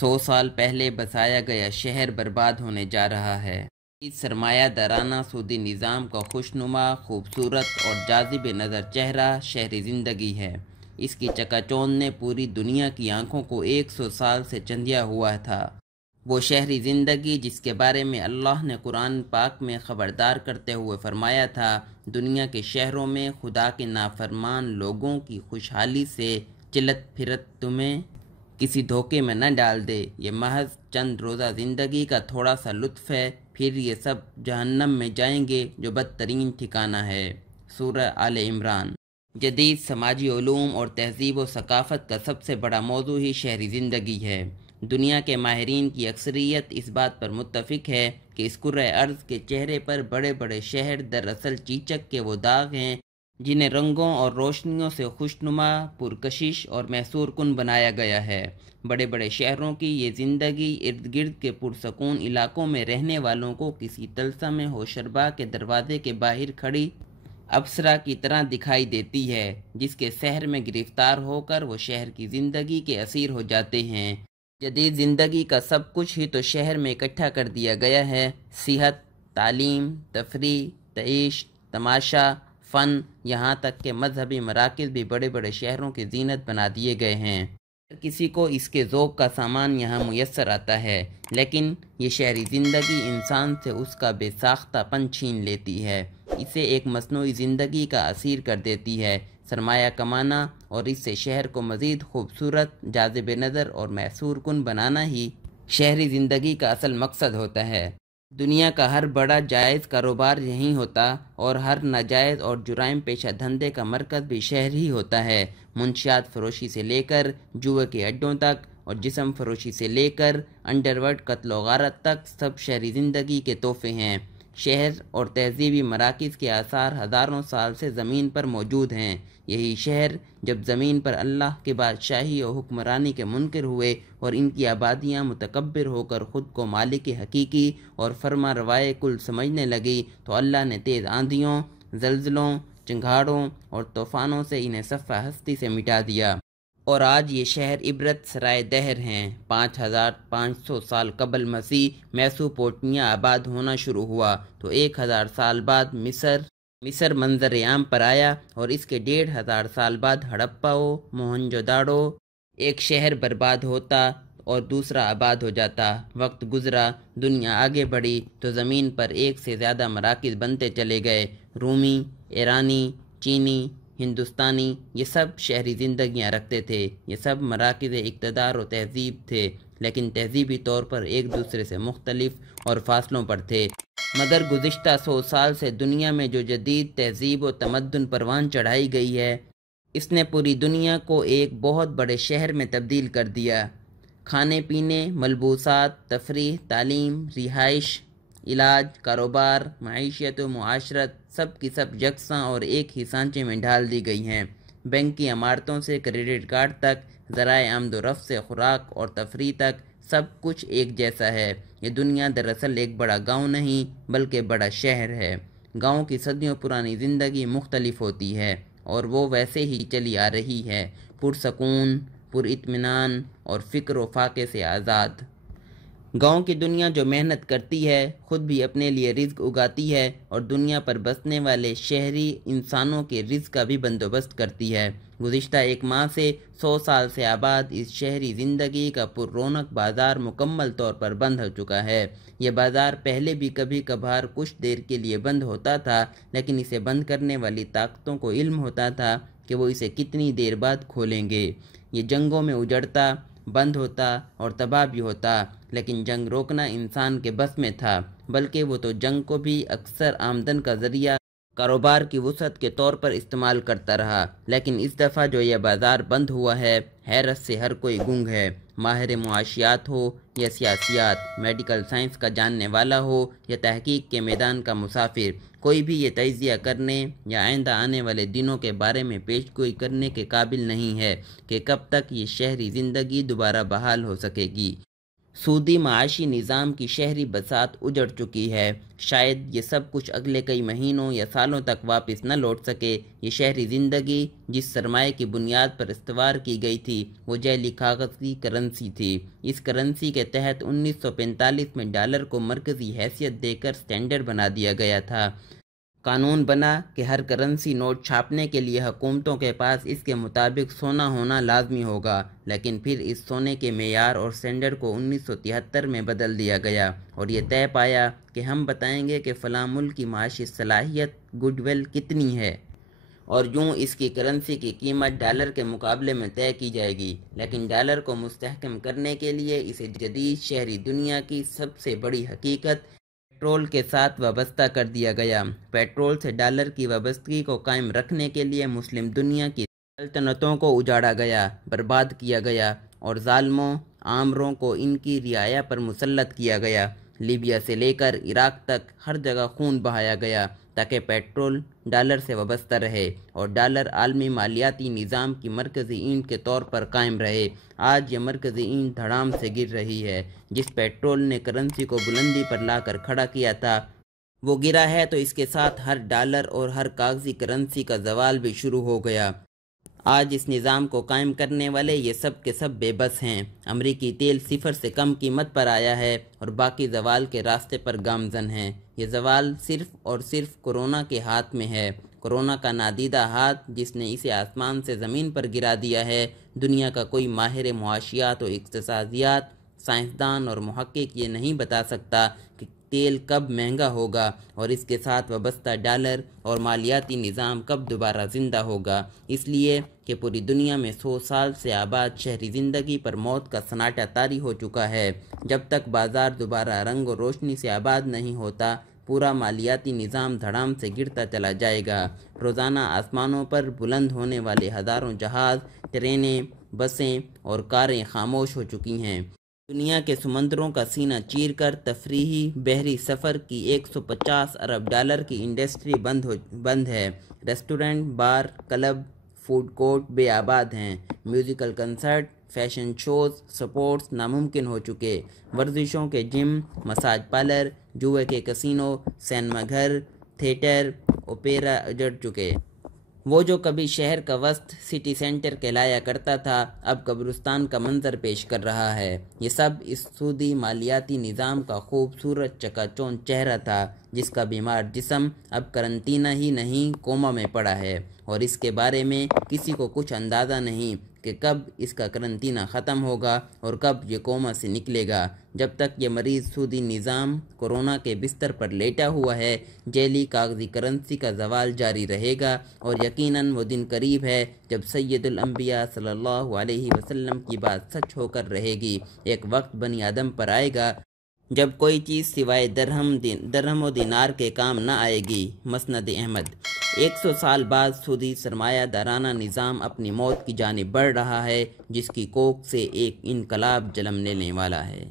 100 سال پہلے بسایا گیا شہر برباد ہونے جا رہا ہے۔ اس سرمایہ دارانہ سودی نظام کا خوشنما، خوبصورت اور جاذب نظر چہرہ شہری زندگی ہے۔ اس کی چکا چوند نے پوری دنیا کی آنکھوں کو 100 سال سے چندیا ہوا تھا۔ وہ شہری زندگی جس کے بارے میں اللہ نے قرآن پاک میں خبردار کرتے ہوئے فرمایا تھا، دنیا کے شہروں میں خدا کے نافرمان لوگوں کی خوشحالی سے چلت پھرت تمہیں کسی دھوکے میں نہ ڈال دے۔ یہ محض چند روزہ زندگی کا تھوڑا سا لطف ہے، پھر یہ سب جہنم میں جائیں گے جو بدترین ٹھکانہ ہے۔ سورہ آل عمران۔ جدید سماجی علوم اور تہذیب و ثقافت کا سب سے بڑا موضوع ہی شہری زندگی ہے۔ دنیا کے ماہرین کی اکثریت اس بات پر متفق ہے کہ اس کرۂ ارض کے چہرے پر بڑے بڑے شہر دراصل چیچک کے وہ داغ ہیں جنہیں رنگوں اور روشنیوں سے خوشنما، پرکشش اور محصور کن بنایا گیا ہے۔ بڑے بڑے شہروں کی یہ زندگی ارد گرد کے پرسکون علاقوں میں رہنے والوں کو کسی طلسم ہوشربا کے دروازے کے باہر کھڑی اپسرا کی طرح دکھائی دیتی ہے، جس کے سحر میں گرفتار ہو کر وہ شہر کی زندگی کے اسیر ہو جاتے ہیں۔ جدید زندگی کا سب کچھ ہی تو شہر میں اکٹھا کر دیا گیا ہے۔ صحت، تعلیم، تفریح، تعیش، تماشا، فن، یہاں تک کہ مذہبی مراکز بھی بڑے بڑے شہروں کی زینت بنا دیے گئے ہیں۔ ہر کسی کو اس کے ذوق کا سامان یہاں میسر آتا ہے، لیکن یہ شہری زندگی انسان سے اس کا بے ساختہ پن چھین لیتی ہے، اسے ایک مصنوعی زندگی کا اسیر کر دیتی ہے۔ سرمایہ کمانا اور اس سے شہر کو مزید خوبصورت، جاذب نظر اور محصور کن بنانا ہی شہری زندگی کا اصل مقصد ہوتا ہے۔ دنیا کا ہر بڑا جائز کاروبار یہیں ہوتا اور ہر ناجائز اور جرائم پیشہ دھندے کا مرکز بھی شہر ہی ہوتا ہے۔ منشیات فروشی سے لے کر جوئے کے اڈوں تک اور جسم فروشی سے لے کر انڈرورلڈ قتل و غارت تک سب شہری زندگی کے تحفے ہیں۔ شہر اور تہذیبی مراکز کے آثار ہزاروں سال سے زمین پر موجود ہیں۔ یہی شہر جب زمین پر اللہ کی بادشاہی و حکمرانی کے منکر ہوئے اور ان کی آبادیاں متکبر ہو کر خود کو مالک حقیقی اور فرما روائے کل سمجھنے لگی تو اللہ نے تیز آندھیوں، زلزلوں، چنگھاڑوں اور طوفانوں سے انہیں صفحہ ہستی سے مٹا دیا۔ اور آج یہ شہر عبرت سرائے دہر ہیں۔ 5500 سال قبل مسیح میسوپوٹیمیا آباد ہونا شروع ہوا تو 1000 سال بعد مصر منظر عام پر آیا اور اس کے 1500 سال بعد ہڑپا و موہنجو داڑو۔ ایک شہر برباد ہوتا اور دوسرا آباد ہو جاتا۔ وقت گزرا، دنیا آگے بڑھی تو زمین پر ایک سے زیادہ مراکز بنتے چلے گئے۔ رومی، ایرانی، چینی، ہندوستانی، یہ سب شہری زندگیاں رکھتے تھے۔ یہ سب مراکز اقتدار و تہذیب تھے، لیکن تہذیبی طور پر ایک دوسرے سے مختلف اور فاصلوں پر تھے۔ مگر گزشتہ 100 سال سے دنیا میں جو جدید تہذیب و تمدن پروان چڑھائی گئی ہے، اس نے پوری دنیا کو ایک بہت بڑے شہر میں تبدیل کر دیا۔ کھانے پینے، ملبوسات، تفریح، تعلیم، رہائش، علاج، کاروبار، معیشت و معاشرت سب کی سب یکساں اور ایک ہی سانچے میں ڈھال دی گئی ہیں۔ بینک کی عمارتوں سے کریڈٹ کارڈ تک، ذرائع آمد و رفت سے خوراک اور تفریح تک سب کچھ ایک جیسا ہے۔ یہ دنیا دراصل ایک بڑا گاؤں نہیں بلکہ بڑا شہر ہے۔ گاؤں کی صدیوں پرانی زندگی مختلف ہوتی ہے اور وہ ویسے ہی چلی آ رہی ہے، پرسکون، پر اطمینان اور فکر و فاقے سے آزاد۔ گاؤں کی دنیا جو محنت کرتی ہے، خود بھی اپنے لیے رزق اگاتی ہے اور دنیا پر بسنے والے شہری انسانوں کے رزق کا بھی بندوبست کرتی ہے۔ گزشتہ 1 ماہ سے 100 سال سے آباد اس شہری زندگی کا پر رونق بازار مکمل طور پر بند ہو چکا ہے۔ یہ بازار پہلے بھی کبھی کبھار کچھ دیر کے لیے بند ہوتا تھا، لیکن اسے بند کرنے والی طاقتوں کو علم ہوتا تھا کہ وہ اسے کتنی دیر بعد کھولیں گے۔ یہ جنگوں میں اجڑتا، بند ہوتا اور تباہ بھی ہوتا، لیکن جنگ روکنا انسان کے بس میں تھا، بلکہ وہ تو جنگ کو بھی اکثر آمدن کا ذریعہ، کاروبار کی وسعت کے طور پر استعمال کرتا رہا۔ لیکن اس دفعہ جو یہ بازار بند ہوا ہے، حیرت سے ہر کوئی گنگ ہے۔ ماہر معاشیات ہو یا سیاسیات، میڈیکل سائنس کا جاننے والا ہو یا تحقیق کے میدان کا مسافر، کوئی بھی یہ تجزیہ کرنے یا آئندہ آنے والے دنوں کے بارے میں پیش گوئی کرنے کے قابل نہیں ہے کہ کب تک یہ شہری زندگی دوبارہ بحال ہو سکے گی۔ سودی معاشی نظام کی شہری بساط اجڑ چکی ہے۔ شاید یہ سب کچھ اگلے کئی مہینوں یا سالوں تک واپس نہ لوٹ سکے۔ یہ شہری زندگی جس سرمایہ کی بنیاد پر استوار کی گئی تھی وہ جعلی کاغذ کی کرنسی تھی۔ اس کرنسی کے تحت 1945 میں ڈالر کو مرکزی حیثیت دے کر اسٹینڈرڈ بنا دیا گیا تھا۔ قانون بنا کہ ہر کرنسی نوٹ چھاپنے کے لیے حکومتوں کے پاس اس کے مطابق سونا ہونا لازمی ہوگا، لیکن پھر اس سونے کے معیار اور اسٹینڈرڈ کو 1973 میں بدل دیا گیا اور یہ طے پایا کہ ہم بتائیں گے کہ فلاں ملک کی معاشی صلاحیت گڈ ول کتنی ہے اور یوں اس کی کرنسی کی قیمت ڈالر کے مقابلے میں طے کی جائے گی۔ لیکن ڈالر کو مستحکم کرنے کے لیے اسے جدید شہری دنیا کی سب سے بڑی حقیقت پیٹرول کے ساتھ وابستہ کر دیا گیا۔ پیٹرول سے ڈالر کی وابستگی کو قائم رکھنے کے لیے مسلم دنیا کی سلطنتوں کو اجاڑا گیا، برباد کیا گیا اور ظالموں آمروں کو ان کی رعایا پر مسلط کیا گیا۔ لیبیا سے لے کر عراق تک ہر جگہ خون بہایا گیا تاکہ پیٹرول ڈالر سے وابستہ رہے اور ڈالر عالمی مالیاتی نظام کی مرکزی اینٹ کے طور پر قائم رہے۔ آج یہ مرکزی اینٹ دھڑام سے گر رہی ہے۔ جس پیٹرول نے کرنسی کو بلندی پر لا کر کھڑا کیا تھا وہ گرا ہے تو اس کے ساتھ ہر ڈالر اور ہر کاغذی کرنسی کا زوال بھی شروع ہو گیا۔ آج اس نظام کو قائم کرنے والے یہ سب کے سب بے بس ہیں۔ امریکی تیل صفر سے کم قیمت پر آیا ہے اور باقی زوال کے راستے پر گامزن ہیں۔ یہ زوال صرف اور صرف کورونا کے ہاتھ میں ہے۔ کورونا کا نادیدہ ہاتھ جس نے اسے آسمان سے زمین پر گرا دیا ہے۔ دنیا کا کوئی ماہر معاشیات و اقتصادیات، سائنسدان اور محقق یہ نہیں بتا سکتا کہ تیل کب مہنگا ہوگا اور اس کے ساتھ وابستہ ڈالر اور مالیاتی نظام کب دوبارہ زندہ ہوگا، اس لیے کہ پوری دنیا میں 100 سال سے آباد شہری زندگی پر موت کا سناٹا طاری ہو چکا ہے۔ جب تک بازار دوبارہ رنگ و روشنی سے آباد نہیں ہوتا پورا مالیاتی نظام دھڑام سے گرتا چلا جائے گا۔ روزانہ آسمانوں پر بلند ہونے والے ہزاروں جہاز، ٹرینیں، بسیں اور کاریں خاموش ہو چکی ہیں۔ دنیا کے سمندروں کا سینہ چیر کر تفریحی بحری سفر کی 150 ارب ڈالر کی انڈسٹری بند ہے۔ Restaurant, bar, club, food court بے آباد ہیں۔ Musical concert, fashion shows, sports ناممکن ہو چکے۔ ورزشوں کے جم، مساج پارلر، جوئے کے کسینو، سینما گھر، تھیٹر، اوپیرا اجڑ چکے۔ وہ جو کبھی شہر کا وسط سٹی سینٹر کہلایا کرتا تھا اب قبرستان کا منظر پیش کر رہا ہے۔ یہ سب اس سودی مالیاتی نظام کا خوبصورت چکا چوند چہرہ تھا جس کا بیمار جسم اب قرنطینہ ہی نہیں کوما میں پڑا ہے اور اس کے بارے میں کسی کو کچھ اندازہ نہیں کہ کب اس کا قرنطینہ ختم ہوگا اور کب یہ کوما سے نکلے گا۔ جب تک یہ مریض سودی نظام کورونا کے بستر پر لیٹا ہوا ہے جعلی کاغذی کرنسی کا زوال جاری رہے گا اور یقیناً وہ دن قریب ہے جب سید الانبیاء صلی اللہ علیہ وسلم کی بات سچ ہو کر رہے گی۔ ایک وقت بنی آدم پر آئے گا جب کوئی چیز سوائے درہم و دینار کے کام نہ آئے گی۔ مسند احمد۔ 100 سال بعد سودی سرمایہ دارانہ نظام اپنی موت کی جانب بڑھ رہا ہے جس کی کوکھ سے ایک انقلاب جنم لینے والا ہے۔